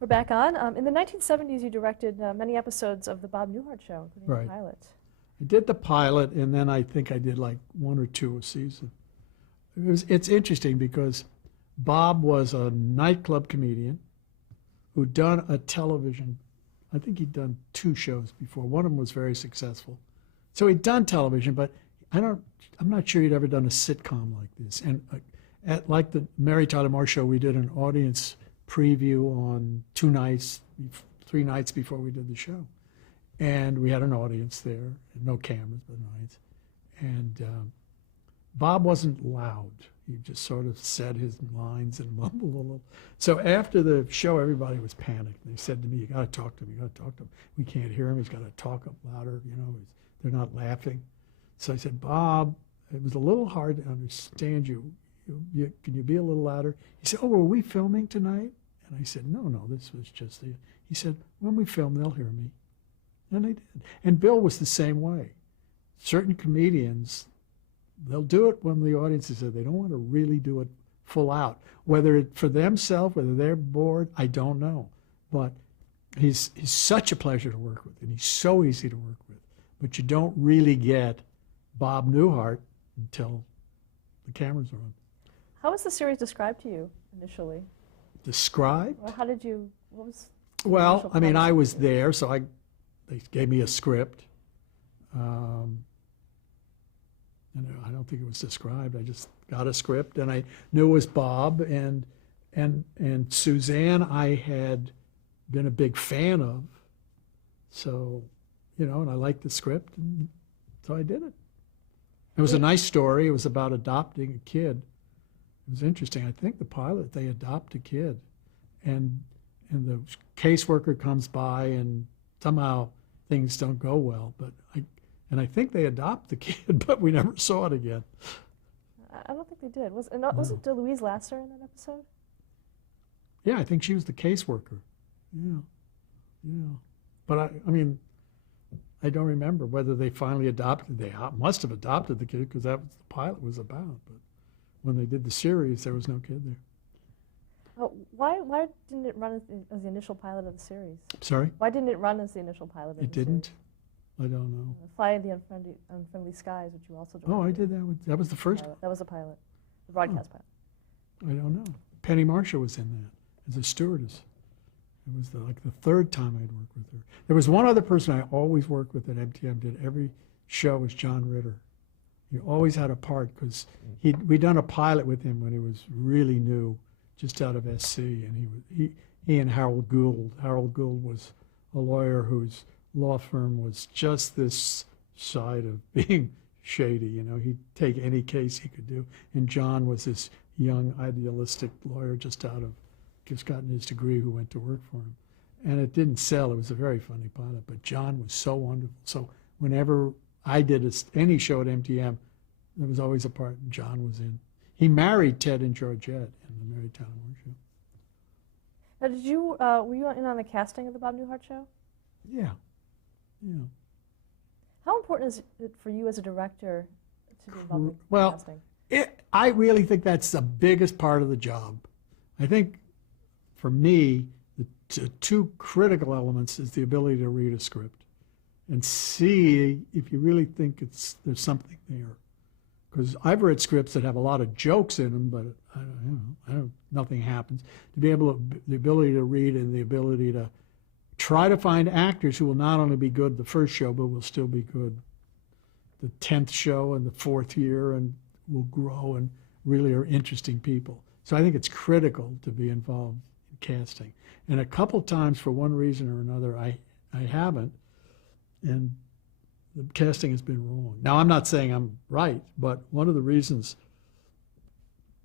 We're back on. In the 1970s, you directed many episodes of The Bob Newhart Show, including Right. the pilot. I did the pilot, and then I think I did like one or two a season. It's interesting because Bob was a nightclub comedian who'd done a television. I think he'd done two shows before. One of them was very successful. So he'd done television, but I'm not sure he'd ever done a sitcom like this. And at like the Mary Tyler Moore Show, we did an audience preview on 3 nights before we did the show. And we had an audience there, no cameras, but an audience. And Bob wasn't loud. He just sort of said his lines and mumbled a little. So after the show, everybody was panicked. They said to me, you got to talk to him, you got to talk to him. We can't hear him, he's got to talk up louder, they're not laughing. So I said, Bob, it was a little hard to understand you. Can you be a little louder? He said, oh, were we filming tonight? And I said, no, this was just the... He said, when we film, they'll hear me. And they did. And Bill was the same way. Certain comedians, they'll do it when the audience is there. They don't want to really do it full out. Whether it's for themselves, whether they're bored, I don't know. But he's such a pleasure to work with, and he's so easy to work with. But you don't really get Bob Newhart until the cameras are on. How was the series described to you initially? Described? Or how did you, what was... Well, I mean, I was there, so they gave me a script. And I don't think it was described. I just got a script, and I knew it was Bob, and Suzanne I had been a big fan of. So, and I liked the script, and so I did it. It was a nice story. It was about adopting a kid. It was interesting. I think the pilot, they adopt a kid, and the caseworker comes by, and somehow things don't go well. But I think they adopt the kid, but we never saw it again. I don't think they did. Wasn't Louise Lasser in that episode? Yeah, I think she was the caseworker. Yeah. But I mean, I don't remember whether they finally adopted. They must have adopted the kid because that was the pilot was about. But when they did the series, there was no kid there. Oh, why didn't it run as the initial pilot of the series? Sorry? Why didn't it run as the initial pilot of the series? It didn't? I don't know. Fly in the Unfriendly Skies, which you also directed. Oh, I did that. That was the first? That was the pilot, the broadcast pilot. I don't know. Penny Marshall was in that as a stewardess. It was like the third time I'd worked with her. There was one other person I always worked with at MTM, did every show, was John Ritter. He always had a part because we'd done a pilot with him when he was really new, just out of SC, and he and Harold Gould. Harold Gould was a lawyer whose law firm was just this side of being shady. He'd take any case he could do. And John was this young, idealistic lawyer just gotten his degree who went to work for him. And it didn't sell. It was a very funny pilot, but John was so wonderful. So whenever I did any show at MTM, there was always a part John was in. He married Ted and Georgette in the Mary Tyler Moore Show. Now, were you in on the casting of the Bob Newhart Show? Yeah. How important is it for you as a director to be involved in casting? I really think that's the biggest part of the job. I think for me, the two critical elements is the ability to read a script and see if you really think there's something there. Because I've read scripts that have a lot of jokes in them, but nothing happens. The ability to read and the ability to try to find actors who will not only be good the first show, but will still be good the 10th show and the 4th year, and will grow and really are interesting people. So I think it's critical to be involved in casting. And a couple times, for one reason or another, I haven't, and the casting has been wrong. Now, I'm not saying I'm right, but one of the reasons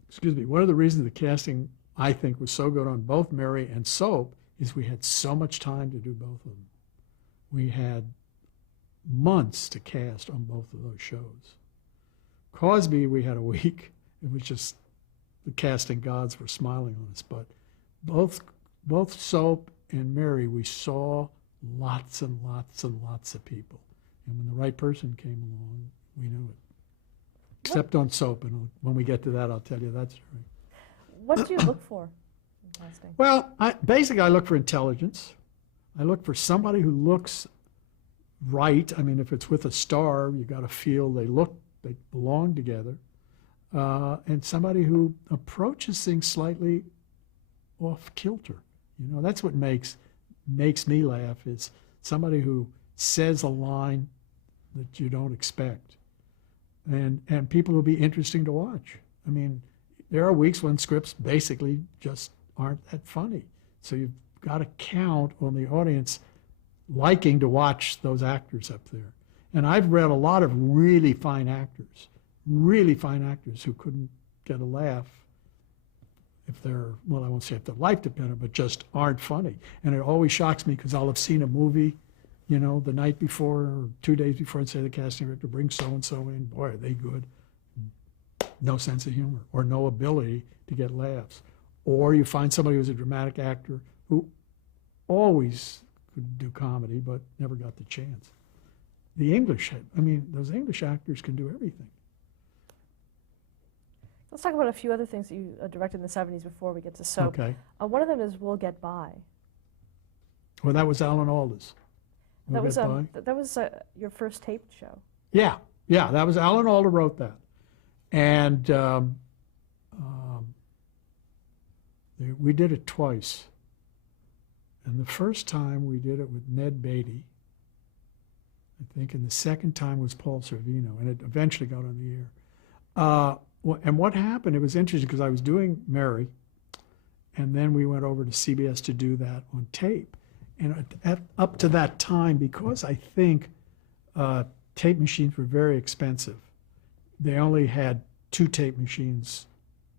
the casting, I think, was so good on both Mary and Soap is we had so much time to do both of them. We had months to cast on both of those shows. Cosby, we had a week. It was just the casting gods were smiling on us. But both Soap and Mary, we saw lots and lots and lots of people. And when the right person came along, we knew it. Except on Soap, and when we get to that, I'll tell you that story. What do you look for in casting? Well, basically I look for intelligence. I look for somebody who looks right. I mean, if it's with a star, you got to feel they belong together. And somebody who approaches things slightly off kilter. That's what makes me laugh, is somebody who says a line that you don't expect. And people will be interesting to watch. I mean, there are weeks when scripts basically just aren't that funny. So you've got to count on the audience liking to watch those actors up there. And I've read a lot of really fine actors who couldn't get a laugh if they're, well, I won't say if their life depended, but just aren't funny. And it always shocks me because I'll have seen a movie, the night before or 2 days before, and say the casting director brings so-and-so in. Boy, are they good. No sense of humor or no ability to get laughs. Or you find somebody who's a dramatic actor who always could do comedy but never got the chance. Those English actors can do everything. Let's talk about a few other things that you directed in the 70s before we get to soap. Okay. One of them is We'll Get By. Well, that was Alan Alda's. That was your first taped show. Yeah, that was Alan Alda wrote that. And we did it twice. And the first time we did it with Ned Beatty, I think, and the second time was Paul Sorvino, and it eventually got on the air. And what happened, it was interesting because I was doing Mary, and then we went over to CBS to do that on tape. And up to that time, because I think tape machines were very expensive, they only had 2 tape machines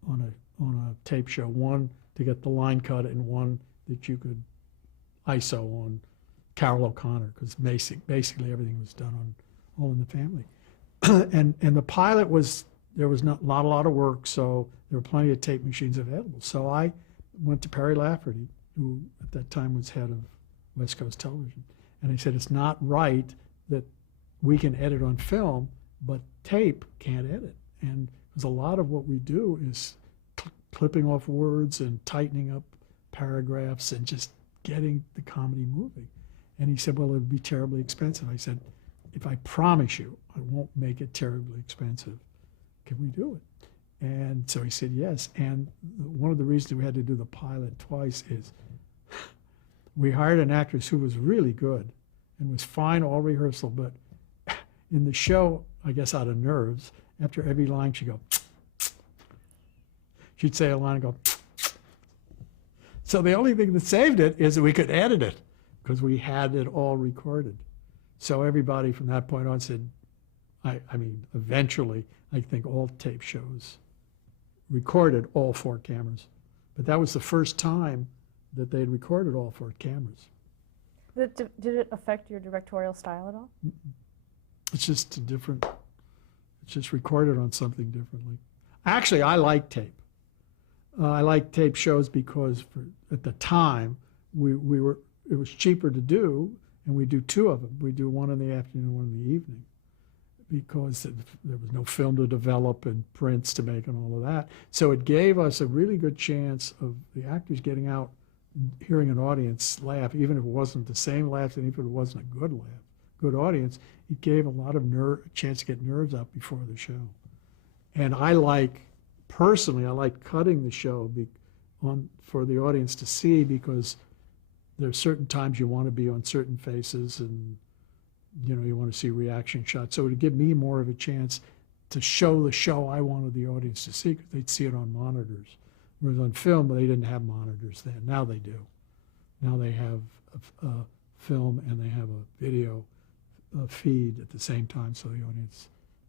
on a tape show, one to get the line cut and one that you could ISO on Carol O'Connor, because basically everything was done on All in the Family. and the pilot there was not a lot of work, so there were plenty of tape machines available. So I went to Perry Lafferty, who at that time was head of West Coast Television, and I said, it's not right that we can edit on film, but tape can't edit. And because a lot of what we do is clipping off words and tightening up paragraphs and just getting the comedy moving. And he said, well, it would be terribly expensive. I said, if I promise you I won't make it terribly expensive, can we do it? And so he said yes. And one of the reasons we had to do the pilot twice is we hired an actress who was really good and was fine all rehearsal, but in the show, I guess out of nerves, after every line she'd go, she'd say a line and go, so the only thing that saved it is that we could edit it because we had it all recorded. So everybody from that point on said, eventually, I think all tape shows recorded all 4 cameras. But that was the first time that they'd recorded all 4 cameras. Did it affect your directorial style at all? It's just it's just recorded on something differently. Actually, I like tape. I like tape shows because at the time, it was cheaper to do, and we do 2 of them. We do one in the afternoon and one in the evening, because there was no film to develop and prints to make and all of that. So it gave us a really good chance of the actors getting out, hearing an audience laugh, even if it wasn't the same laugh, and even if it wasn't a good laugh, good audience. It gave a lot of chance to get nerves up before the show. And personally, I like cutting the show for the audience to see, because there are certain times you want to be on certain faces, and you want to see reaction shots. So it would give me more of a chance to show the show I wanted the audience to see, because they'd see it on monitors. Whereas on film, they didn't have monitors then. Now they do. Now they have a film and they have a video feed at the same time, so the audience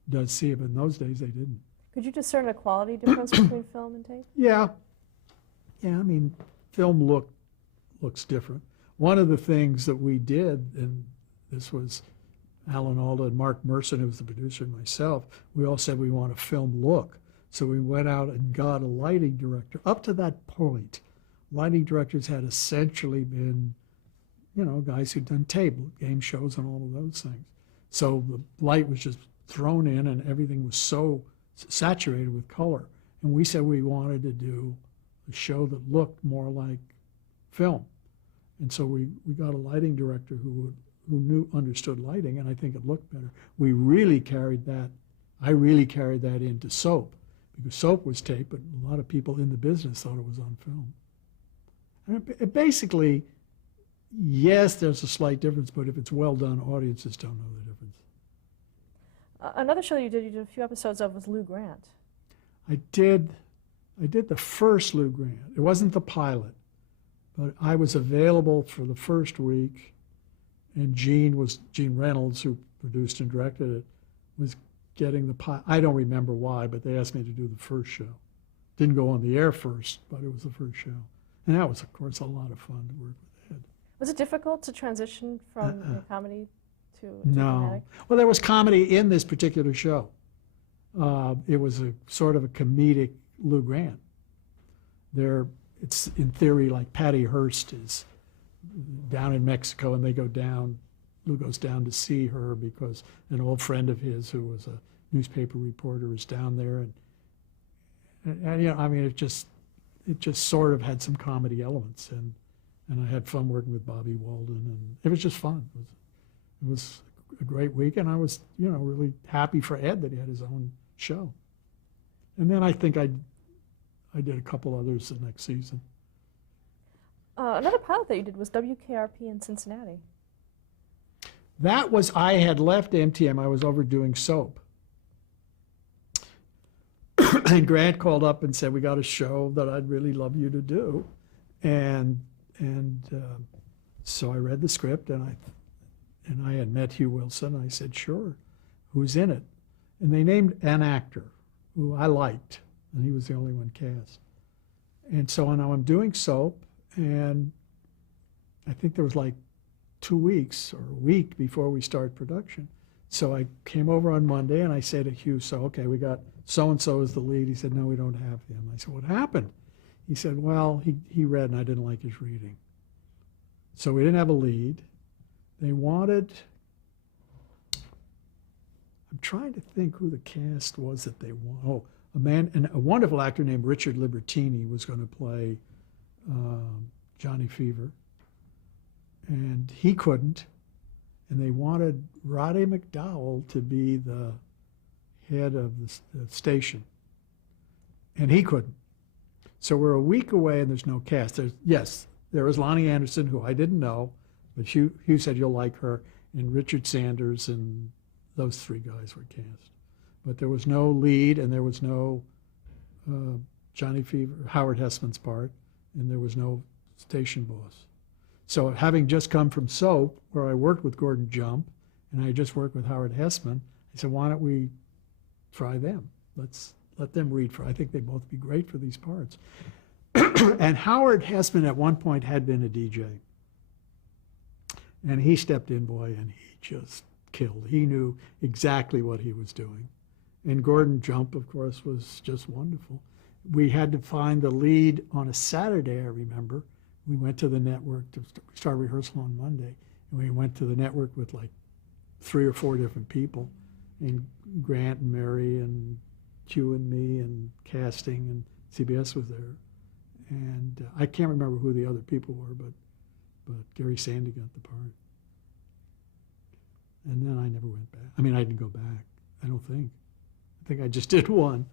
does see it. But in those days, they didn't. Could you discern a quality difference between film and tape? Yeah. Film looks different. One of the things that we did, and this was Alan Alda and Mark Merson, who was the producer, and myself, we all said we want a film look. So we went out and got a lighting director. Up to that point, lighting directors had essentially been, guys who'd done tape, game shows and all of those things. So the light was just thrown in and everything was so saturated with color. And we said we wanted to do a show that looked more like film. And so we got a lighting director who understood lighting, and I think it looked better. We really carried that. I really carried that into soap, because soap was tape, but a lot of people in the business thought it was on film. And it basically, yes, there's a slight difference, but if it's well done, audiences don't know the difference. Another show you did a few episodes of was Lou Grant. I did the first Lou Grant. It wasn't the pilot, but I was available for the first week, and Gene Reynolds, who produced and directed it, was getting the pilot. I don't remember why, but they asked me to do the first show. Didn't go on the air first, but it was the first show. And that was, of course, a lot of fun to work with Ed. Was it difficult to transition from comedy to No. dramatic? Well, there was comedy in this particular show. It was a sort of a comedic Lou Grant. It's in theory like Patty Hearst is down in Mexico, and they go down. Lou goes down to see her because an old friend of his who was a newspaper reporter is down there, and you know, I mean, it just sort of had some comedy elements, and I had fun working with Bobby Walden, and it was just fun. It was a great week, and I was, you know, really happy for Ed that he had his own show. And then I think I did a couple others the next season. Another pilot that you did was WKRP in Cincinnati. That was, I had left MTM. I was over doing soap. And Grant called up and said, we got a show that I'd really love you to do. And so I read the script, and I had met Hugh Wilson. I said, sure, who's in it? And they named an actor who I liked, and he was the only one cast. And so now I'm doing soap, and I think there was like 2 weeks or a week before we start production. So I came over on Monday, and I said to Hugh, so, okay, we got so-and-so as the lead. He said, no, we don't have him. I said, what happened? He said, well, he read, and I didn't like his reading. So we didn't have a lead. They wanted, I'm trying to think who the cast was that they wanted. Oh, a wonderful actor named Richard Libertini was going to play Johnny Fever, and he couldn't. And they wanted Roddy McDowell to be the head of the station, and he couldn't. So we're a week away, and there's no cast. There was Lonnie Anderson, who I didn't know, but Hugh said you'll like her, and Richard Sanders, and those three guys were cast. But there was no lead, and there was no Johnny Fever, Howard Hessman's part, and there was no station boss. So having just come from soap, where I worked with Gordon Jump, and I just worked with Howard Hessman, I said, why don't we try them? Let's let them read I think they'd both be great for these parts. And Howard Hessman at one point had been a DJ. And he stepped in, boy, and he just killed. He knew exactly what he was doing. And Gordon Jump, of course, was just wonderful. We had to find the lead on a Saturday, I remember. We went to the network to start rehearsal on Monday, and we went to the network with like 3 or 4 different people, and Grant and Mary and Hugh and me and casting, and CBS was there. And I can't remember who the other people were, but Gary Sandy got the part. And then I never went back. I mean, I didn't go back, I don't think. I think I just did one.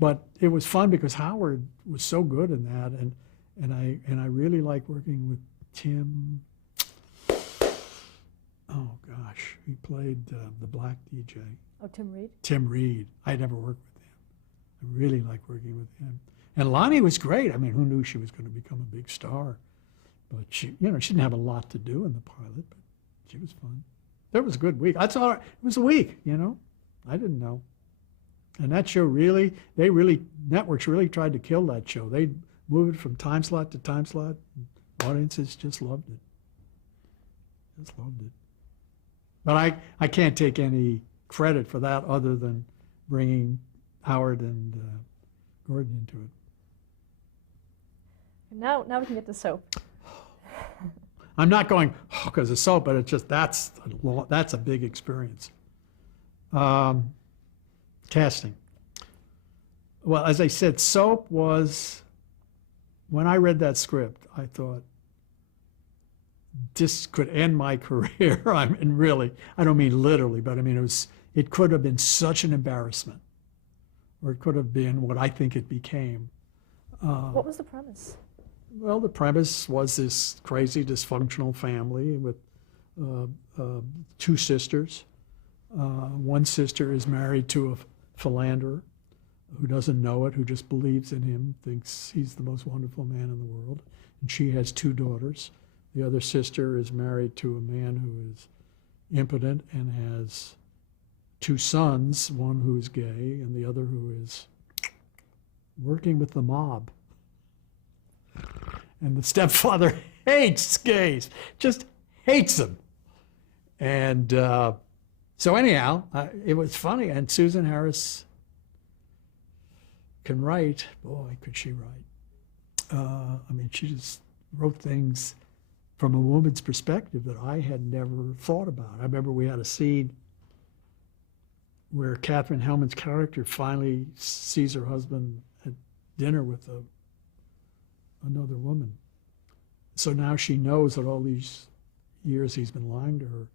But it was fun because Howard was so good in that, and I really like working with Tim. Oh gosh, he played the black DJ. Oh, Tim Reed? Tim Reed. I never worked with him. I really like working with him. And Lonnie was great. I mean, who knew she was going to become a big star? But she didn't have a lot to do in the pilot, but she was fun. That was a good week. That's all right. It was a week, I didn't know. And that show networks really tried to kill that show. They moved it from time slot to time slot. Audiences just loved it. Just loved it. But I can't take any credit for that other than bringing Howard and Gordon into it. And now we can get to soap. I'm not going because of soap, but it's just that's a big experience. Casting. Well, as I said, soap was when I read that script, I thought, this could end my career. I mean, really, I don't mean literally, but I mean, it could have been such an embarrassment, or it could have been what I think it became. What was the premise? Well, the premise was this crazy dysfunctional family with two sisters. One sister is married to a philanderer who doesn't know it, who just believes in him, thinks he's the most wonderful man in the world. And she has two daughters. The other sister is married to a man who is impotent and has two sons, one who is gay and the other who is working with the mob. And the stepfather hates gays, just hates them. And so anyhow, it was funny. And Susan Harris can write. Boy, could she write. I mean, she just wrote things from a woman's perspective that I had never thought about. I remember we had a scene where Katherine Hellman's character finally sees her husband at dinner with another woman. So now she knows that all these years he's been lying to her.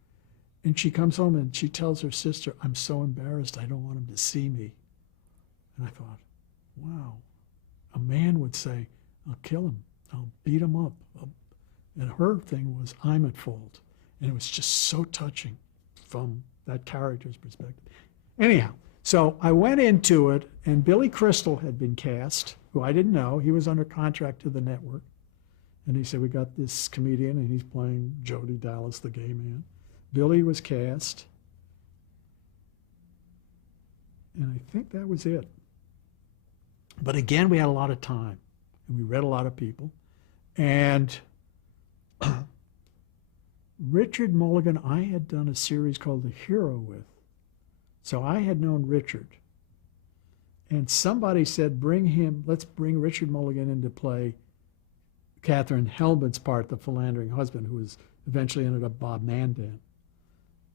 And she comes home and she tells her sister, I'm so embarrassed, I don't want him to see me. And I thought, wow, a man would say, I'll kill him, I'll beat him up. And her thing was, I'm at fault. And it was just so touching from that character's perspective. Anyhow, so I went into it, and Billy Crystal had been cast, who I didn't know. He was under contract to the network. And he said, we got this comedian, and he's playing Jody Dallas, the gay man. Billy was cast. And I think that was it. But again, we had a lot of time, and we read a lot of people. And Richard Mulligan, I had done a series called The Hero with. So I had known Richard. And somebody said, let's bring Richard Mulligan in to play Katherine Hellman's part, the philandering husband, who was eventually ended up Bob Mandan.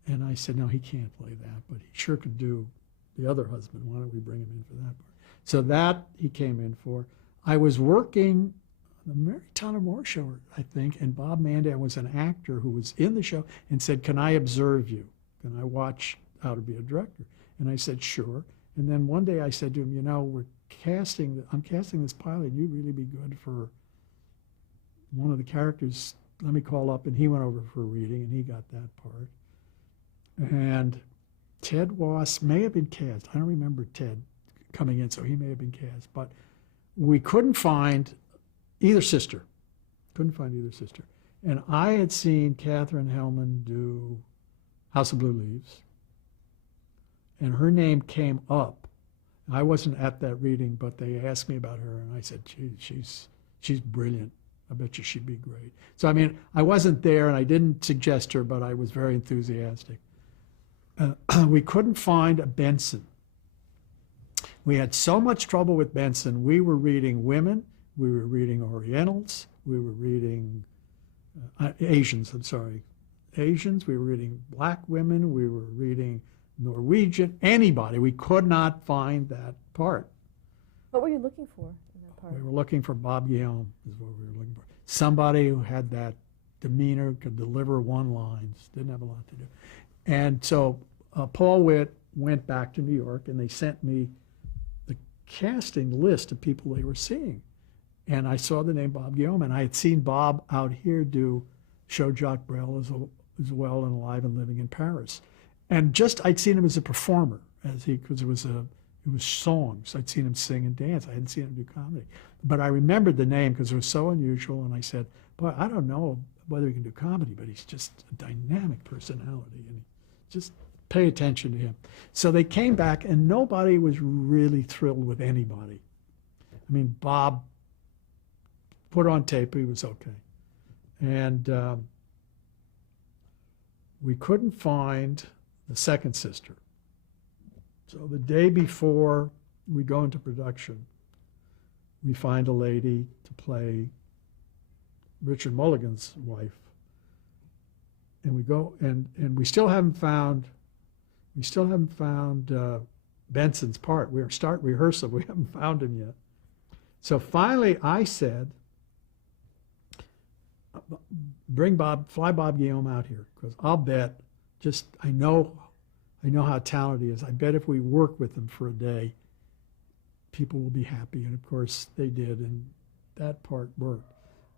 And I said, no, he can't play that, but he sure could do the other husband. Why don't we bring him in for that part? So that he came in for. I was working the Mary Tyler Moore show, I think, and Bob Mandan was an actor who was in the show and said, can I observe you? Can I watch how to be a director? And I said, sure. And then one day I said to him, I'm casting this pilot. You'd really be good for one of the characters. Let me call up. And he went over for a reading, and he got that part. And Ted Wass may have been cast. I don't remember Ted coming in, so he may have been cast. But we couldn't find either sister. And I had seen Katherine Hellman do House of Blue Leaves. And her name came up. I wasn't at that reading, but they asked me about her, and I said, she's brilliant. I bet you she'd be great. So, I mean, I wasn't there, and I didn't suggest her, but I was very enthusiastic. We couldn't find a Benson. We had so much trouble with Benson. We were reading women. We were reading Orientals. We were reading Asians, Asians. We were reading black women. We were reading Norwegian, anybody. We could not find that part. What were you looking for in that part? We were looking for Bob Guillaume, is what we were looking for. Somebody who had that demeanor, could deliver one-lines, didn't have a lot to do. And so Paul Witt went back to New York, and they sent me the casting list of people they were seeing. And I saw the name Bob Guillaume, and I had seen Bob out here do Show Jacques Brel as well and Alive and Living in Paris. And I'd seen him as a performer, because it was songs. I'd seen him sing and dance. I hadn't seen him do comedy. But I remembered the name because it was so unusual, and I said, boy, I don't know whether he can do comedy, but he's just a dynamic personality, and just pay attention to him. So they came back, and nobody was really thrilled with anybody. I mean, Bob put on tape, he was okay. And we couldn't find the second sister. So the day before we go into production, we find a lady to play Richard Mulligan's wife. And we go, and we still haven't found Benson's part. We're starting rehearsal, we haven't found him yet. So finally I said, fly Bob Guillaume out here, because I'll bet, I know how talented he is. I bet if we work with him for a day, people will be happy. And of course they did, and that part worked.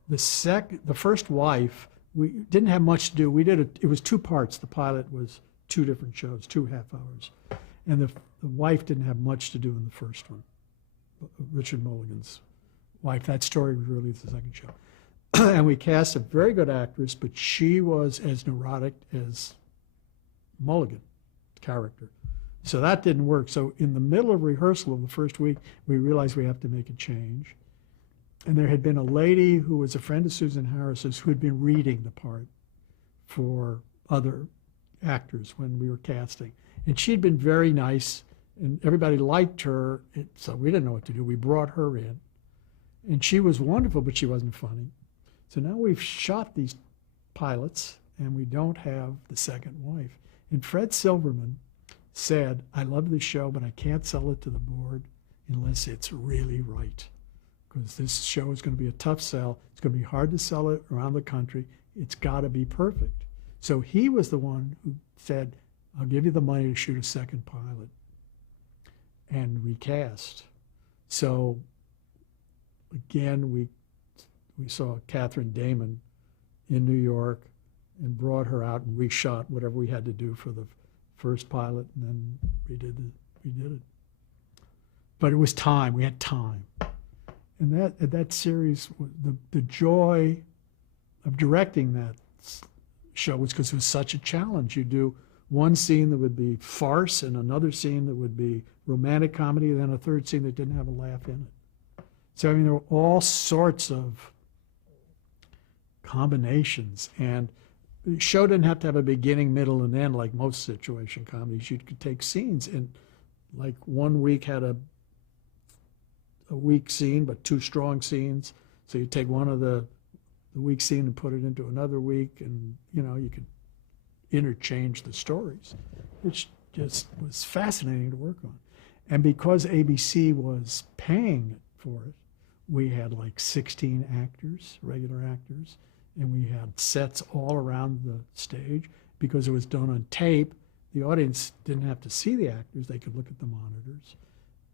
The first wife, we didn't have much to do. It was 2 parts. The pilot was 2 different shows, 2 half hours. And the wife didn't have much to do in the first one. Richard Mulligan's wife. That story was really the second show. And we cast a very good actress, but she was as neurotic as Mulligan character. So that didn't work. So in the middle of rehearsal of the first week, we realized we have to make a change. And there had been a lady who was a friend of Susan Harris's who had been reading the part for other actors when we were casting. And she'd been very nice, and everybody liked her, so we didn't know what to do. We brought her in, and she was wonderful, but she wasn't funny. So now we've shot these pilots, and we don't have the second wife. And Fred Silverman said, I love this show, but I can't sell it to the board unless it's really right. Because this show is going to be a tough sell. It's going to be hard to sell it around the country. It's got to be perfect. So he was the one who said, I'll give you the money to shoot a second pilot and recast. So again, we saw Catherine Damon in New York and brought her out and reshot whatever we had to do for the first pilot, and then we did it. But it was time. We had time. And that series, the joy of directing that show was because it was such a challenge. You do one scene that would be farce and another scene that would be romantic comedy, and then a third scene that didn't have a laugh in it. So, I mean, there were all sorts of combinations. And the show didn't have to have a beginning, middle, and end like most situation comedies. You could take scenes, and like one week had a weak scene, but 2 strong scenes. So you take one of the weak scene and put it into another week, and you could interchange the stories, which just was fascinating to work on. And because ABC was paying for it, we had like 16 actors, regular actors, and we had sets all around the stage. Because it was done on tape, the audience didn't have to see the actors, they could look at the monitors.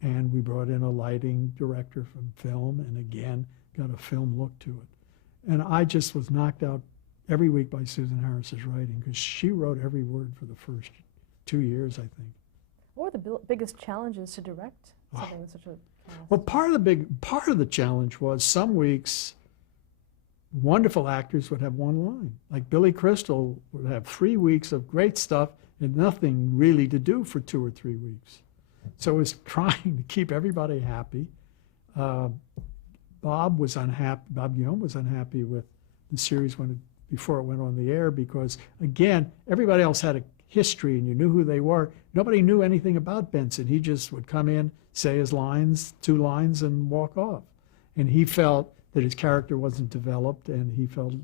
And we brought in a lighting director from film, and again, got a film look to it. And I just was knocked out every week by Susan Harris's writing, because she wrote every word for the first 2 years, I think. What were the biggest challenges to direct something with such a cast? Well, part of the challenge was some weeks wonderful actors would have one line. Like Billy Crystal would have 3 weeks of great stuff and nothing really to do for 2 or 3 weeks. So it was trying to keep everybody happy. Bob Guillaume was unhappy with the series before it went on the air, because again, everybody else had a history and you knew who they were. Nobody knew anything about Benson. He just would come in, say his lines, 2 lines, and walk off. And he felt that his character wasn't developed, and he felt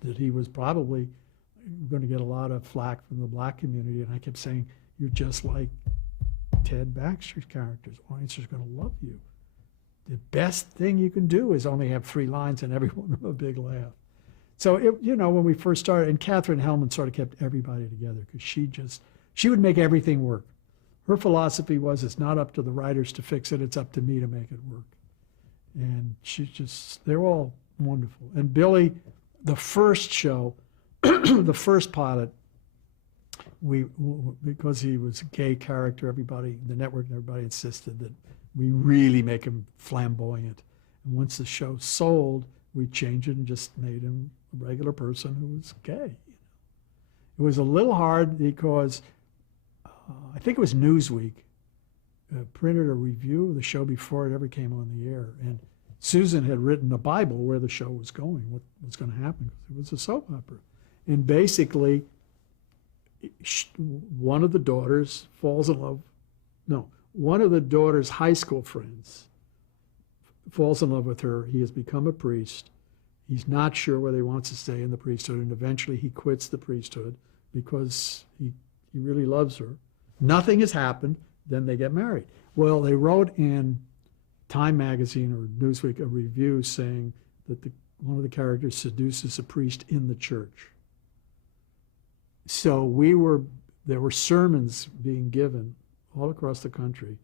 that he was probably going to get a lot of flack from the black community. And I kept saying, you're just like Ted Baxter's characters. Audiences are going to love you. The best thing you can do is only have 3 lines and everyone have a big laugh. So, when we first started, and Catherine Hellman sort of kept everybody together, because she would make everything work. Her philosophy was, it's not up to the writers to fix it, it's up to me to make it work. And they're all wonderful. And Billy, the first show, the first pilot, because he was a gay character, the network and everybody insisted that we really make him flamboyant. And once the show sold, we changed it and just made him a regular person who was gay. It was a little hard because I think it was Newsweek printed a review of the show before it ever came on the air. And Susan had written a Bible where the show was going, what was going to happen. It was a soap opera. And basically, one of the daughters falls in love. No, one of the daughter's high school friends falls in love with her. He has become a priest. He's not sure whether he wants to stay in the priesthood, and eventually he quits the priesthood because he really loves her. Nothing has happened. Then they get married. Well, they wrote in Time magazine or Newsweek a review saying that one of the characters seduces a priest in the church. So there were sermons being given all across the country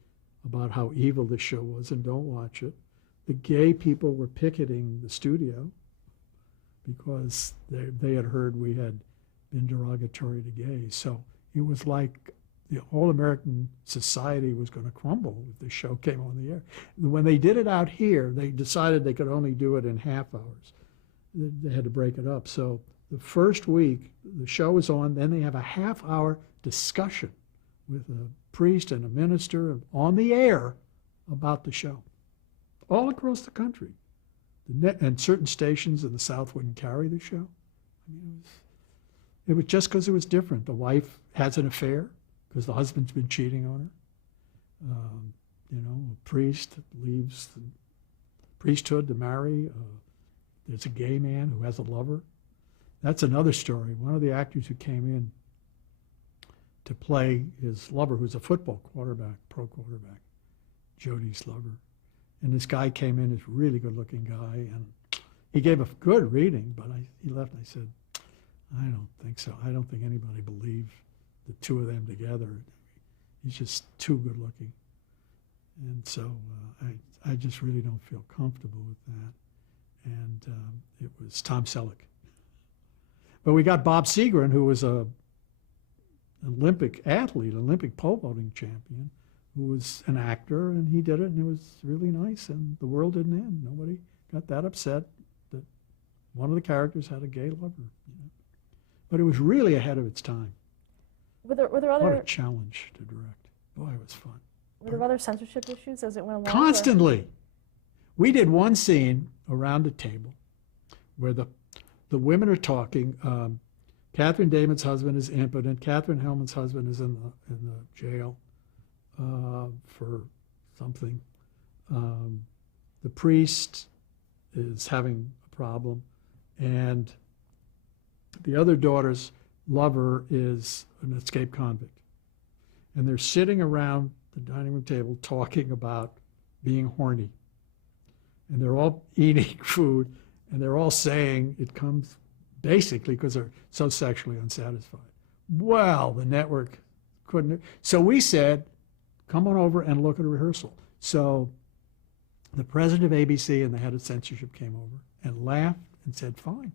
about how evil this show was and don't watch it. The gay people were picketing the studio because they had heard we had been derogatory to gays. So it was like the whole American society was going to crumble if the show came on the air. When they did it out here, they decided they could only do it in half hours. They had to break it up. So the first week, the show was on, then they have a half-hour discussion with a priest and a minister on the air about the show, all across the country. And certain stations in the South wouldn't carry the show. I mean, it was just because it was different. The wife has an affair because the husband's been cheating on her. A priest leaves the priesthood to marry. There's a gay man who has a lover. That's another story. One of the actors who came in to play his lover, who's a football quarterback, pro quarterback, Jody's lover. And this guy came in, this really good-looking guy, and he gave a good reading, but he left and I said, I don't think so. I don't think anybody believed the two of them together. He's just too good-looking. And so I just really don't feel comfortable with that. And it was Tom Selleck. But we got Bob Seagren, who was an Olympic athlete, Olympic pole vaulting champion, who was an actor, and he did it, and it was really nice, and the world didn't end. Nobody got that upset that one of the characters had a gay lover. But it was really ahead of its time. Were there other... What a challenge to direct. Boy, it was fun. Were there other censorship issues as it went along? Constantly. We did one scene around a table where the women are talking. Catherine Damon's husband is impotent. Catherine Hellman's husband is in the jail for something. The priest is having a problem, and the other daughter's lover is an escaped convict. And they're sitting around the dining room table talking about being horny. And they're all eating food, and they're all saying it comes basically because they're so sexually unsatisfied. Well, the network couldn't. So we said, come on over and look at a rehearsal. So the president of ABC and the head of censorship came over and laughed and said, fine,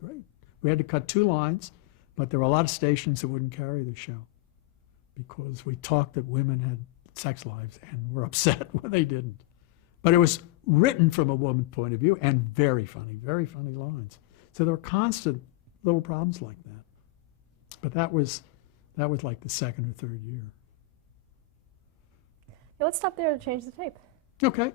great. We had to cut 2 lines, but there were a lot of stations that wouldn't carry the show because we talked that women had sex lives and were upset when they didn't. But it was written from a woman's point of view and very funny lines. So there were constant little problems like that. But that was like the second or third year. Yeah, let's stop there to change the tape. Okay.